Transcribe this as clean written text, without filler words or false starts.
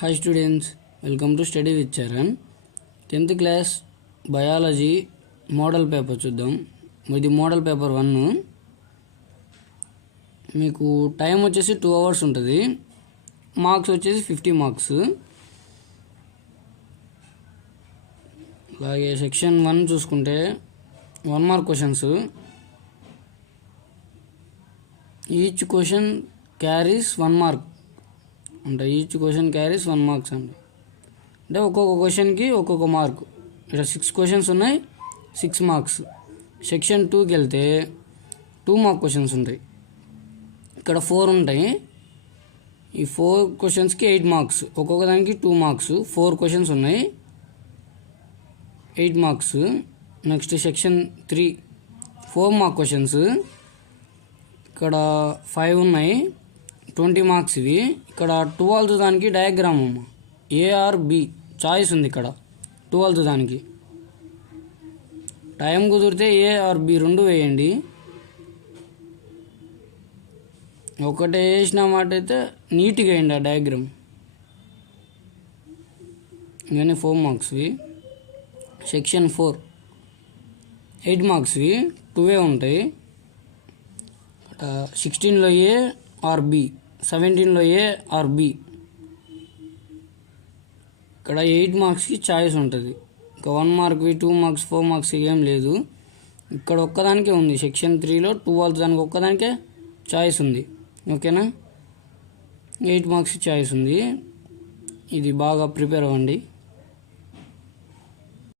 Hi students, welcome to study with Charan. 10th class biology model paper చూద్దాం. ఇది model paper 1. మీకు time వచ్చేసి 2 hours ఉంటుంది. మార్క్స్ వచ్చేసి 50 మార్క్స్. అలాగే సెక్షన్ 1 చూసుకుంటే 1 mark questions. Each question carries 1 mark అంటే ఈచ్ క్వశ్చన్ క్యారీస్ 1 marks అండి. అంటే ఒక్కొక్క క్వశ్చన్కి ఒక్కొక్క మార్కు. ఇక్కడ 6 questions ఉన్నాయి, 6 marks. సెక్షన్ 2కి వెళ్తే 2 mark క్వశ్చన్స్ ఉంటాయి. ఇక్కడ 4 ఉంటాయి. ఈ 4 questions-కి 8 marks. ఒక్కొక్క దానికి 2 marks. 4 questions ఉన్నాయి, 8 marks. Next section 3 4 mark questions. ఇక్కడ 5 ఉన్నాయి, 20 marks ఇవి. ఇక్కడ 12th దానికి డయాగ్రామ్ ఏఆర్బి చాయిస్ ఉంది. ఇక్కడ 12th దానికి టైం కుదిరితే ఏఆర్బి 2 వేయండి. ఒకటే వేసిన మాట అయితే నీట్గా వేయండి ఆ డయాగ్రామ్. ఇవన్నీ 4 marksవి. సెక్షన్ 4 8 marksవి, 2 ఉంటాయి. 16లో ఏ ఆర్ బి, 17లో ఏ ఆర్ బి. ఇక్కడ 8 marksకి చాయిస్ ఉంటుంది. ఇంకా 1 markవి 2 marks 4 marks ఏం లేదు. ఇక్కడ ఒక్కదానికే ఉంది. సెక్షన్ 3లో 12th దానికి ఒక్కదానికే చాయిస్ ఉంది. ఓకేనా, 8 marks చాయిస్ ఉంది. ఇది బాగా ప్రిపేర్ అవ్వండి.